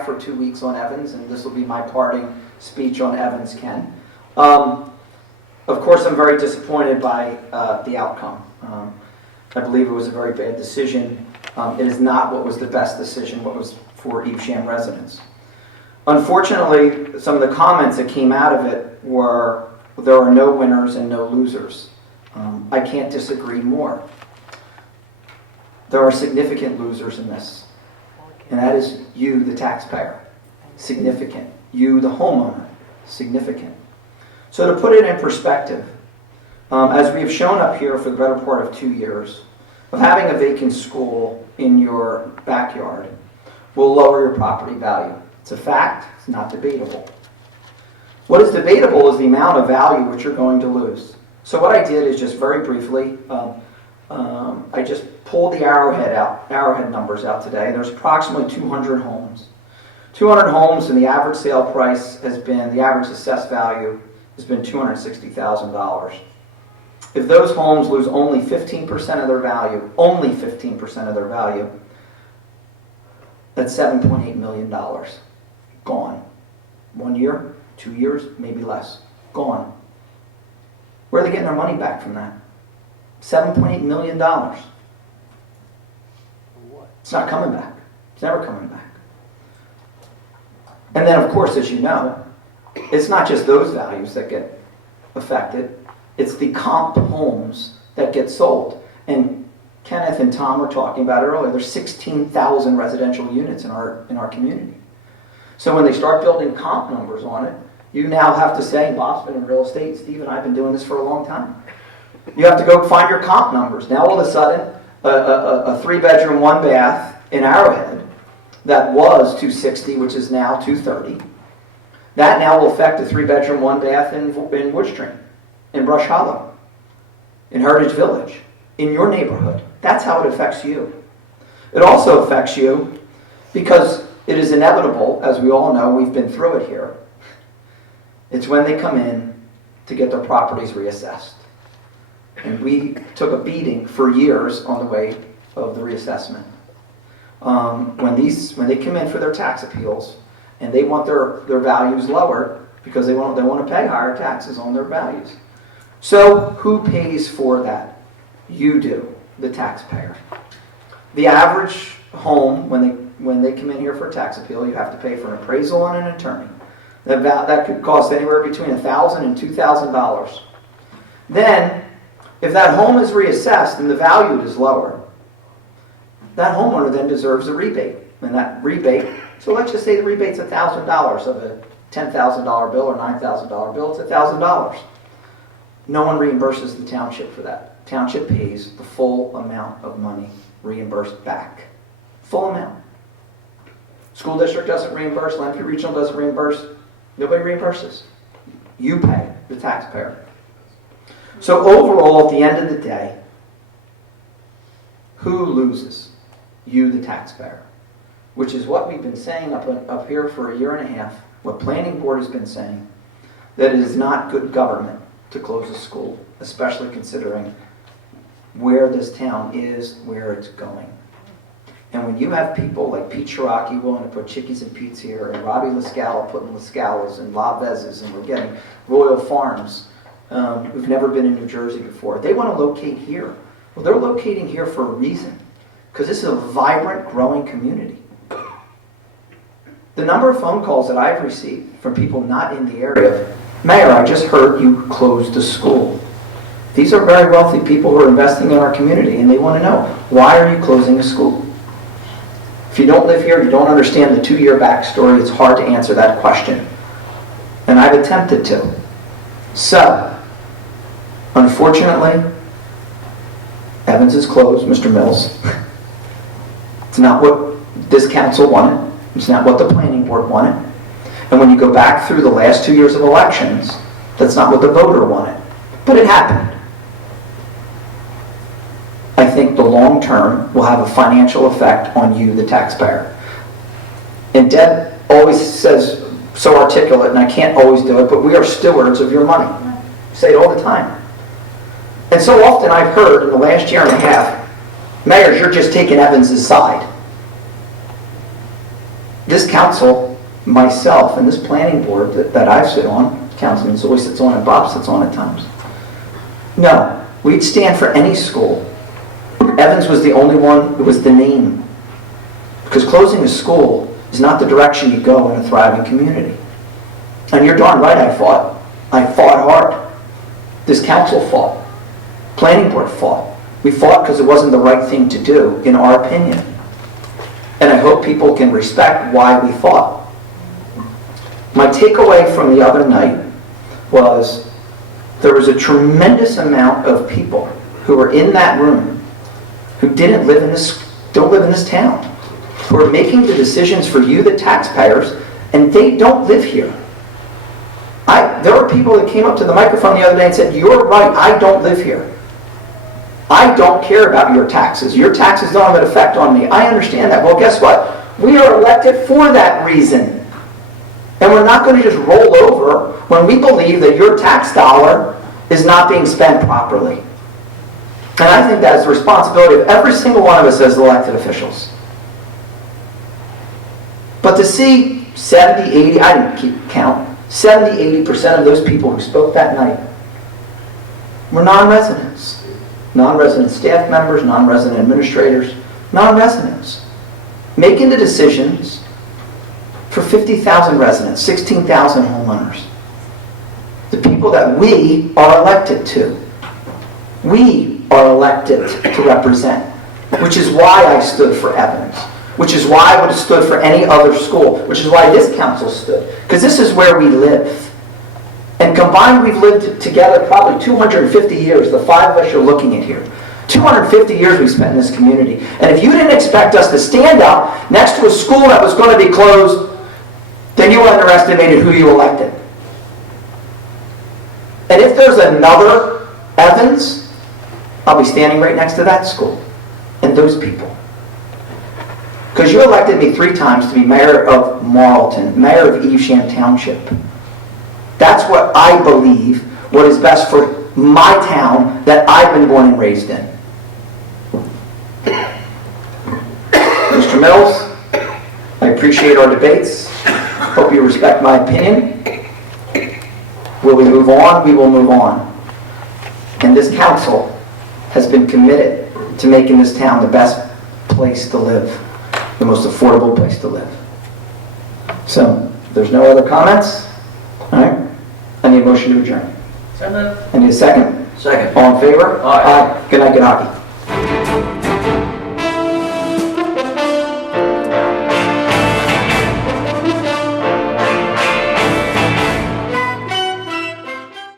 tonight for 2 weeks on Evans, and this will be my parting speech on Evans, Ken. Of course, I'm very disappointed by the outcome. I believe it was a very bad decision. It is not what was the best decision, what was for Evesham residents. Unfortunately, some of the comments that came out of it were, there are no winners and no losers. I can't disagree more. There are significant losers in this, and that is you, the taxpayer. Significant. You, the homeowner. Significant. So to put it in perspective, as we have shown up here for the better part of 2 years, of having a vacant school in your backyard will lower your property value. It's a fact. It's not debatable. What is debatable is the amount of value which you're going to lose. So what I did is just very briefly, I just pulled the Arrowhead numbers out today. There's approximately 200 homes. 200 homes, and the average sale price has been, the average assessed value has been $260,000. If those homes lose only 15% of their value, only 15% of their value, that's $7.8 million. Gone. 1 year, 2 years, maybe less. Gone. Where are they getting their money back from that? $7.8 million. It's not coming back. It's never coming back. And then, of course, as you know, it's not just those values that get affected. It's the comp homes that get sold. And Kenneth and Tom were talking about it earlier. There's 16,000 residential units in our community. So when they start building comp numbers on it, you now have to say, Bob's been in real estate, Steve and I have been doing this for a long time. You have to go find your comp numbers. Now all of a sudden, a 3-bedroom, 1-bath in Arrowhead that was $260,000, which is now $230,000. That now will affect a 3-bedroom, 1-bath in Woodstream, in Brush Hollow, in Heritage Village, in your neighborhood. That's how it affects you. It also affects you because it is inevitable, as we all know, we've been through it here. It's when they come in to get their properties reassessed. And we took a beating for years on the way of the reassessment. When they come in for their tax appeals and they want their values lowered because they want to pay higher taxes on their values. So who pays for that? You do, the taxpayer. The average home, when they come in here for a tax appeal, you have to pay for an appraisal and an attorney. That could cost anywhere between $1,000 and $2,000. Then, if that home is reassessed and the value is lower, that homeowner then deserves a rebate. And that rebate, so let's just say the rebate's $1,000 of a $10,000 bill or $9,000 bill, it's $1,000. No one reimburses the township for that. Township pays the full amount of money reimbursed back. Full amount. School district doesn't reimburse, Lampe Regional doesn't reimburse, nobody reimburses. You pay, the taxpayer. So overall, at the end of the day, who loses? You, the taxpayer. Which is what we've been saying up here for a year and a half, what Planning Board has been saying, that it is not good government to close a school, especially considering where this town is, where it's going. And when you have people like Pete Shiraki willing to put Chickies and Pete's here, and Robbie Lascala putting Lascalas and La Vezes, and we're getting Royal Farms, who've never been in New Jersey before, they want to locate here. Well, they're locating here for a reason, because this is a vibrant, growing community. The number of phone calls that I've received from people not in the area, Mayor, I just heard you closed the school. These are very wealthy people who are investing in our community, and they want to know, why are you closing a school? If you don't live here, you don't understand the 2-year backstory, it's hard to answer that question. And I've attempted to. So, unfortunately, Evans is closed, Mr. Mills. It's not what this council wanted. It's not what the Planning Board wanted. And when you go back through the last 2 years of elections, that's not what the voter wanted. But it happened. I think the long term will have a financial effect on you, the taxpayer. And Deb always says, so articulate, and I can't always do it, but we are stewards of your money. I say it all the time. And so often I've heard in the last year and a half, mayors, you're just taking Evans's side. this council, myself, and this planning board that I sit on, Councilman Zoe sits on and Bob sits on at times. No, we'd stand for any school. Evans was the only one, it was the name. Because closing a school is not the direction you go in a thriving community. And you're darn right I fought. I fought hard. This council fought. Planning board fought. We fought because it wasn't the right thing to do, in our opinion. And I hope people can respect why we fought. My takeaway from the other night was there was a tremendous amount of people who were in that room who don't live in this town, who are making the decisions for you, the taxpayers, and they don't live here. There were people that came up to the microphone the other day and said, "You're right, I don't live here. I don't care about your taxes. Your taxes don't have an effect on me." I understand that. Well, guess what? We are elected for that reason. And we're not going to just roll over when we believe that your tax dollar is not being spent properly. And I think that is the responsibility of every single one of us as elected officials. But to see 70, 80, I didn't keep count, 70, 80% of those people who spoke that night were non-residents. Non-resident staff members, non-resident administrators, non-residents. Making the decisions for 50,000 residents, 16,000 homeowners. The people that we are elected to. We are elected to represent. Which is why I stood for Evans. Which is why I would have stood for any other school. Which is why this council stood. Because this is where we live. And combined, we've lived together probably 250 years, the five of us you're looking at here. 250 years we spent in this community. And if you didn't expect us to stand up next to a school that was going to be closed, then you underestimated who you elected. And if there's another Evans, I'll be standing right next to that school and those people. Because you elected me 3 times to be mayor of Marlton, mayor of Evesham Township. That's what I believe, what is best for my town that I've been born and raised in. Mr. Mills, I appreciate our debates. Hope you respect my opinion. Will we move on? We will move on. And this council has been committed to making this town the best place to live, the most affordable place to live. So, if there's no other comments, all right, I need a motion to adjourn. So moved. I need a second. Second. All in favor? Aye. Good night, good hockey.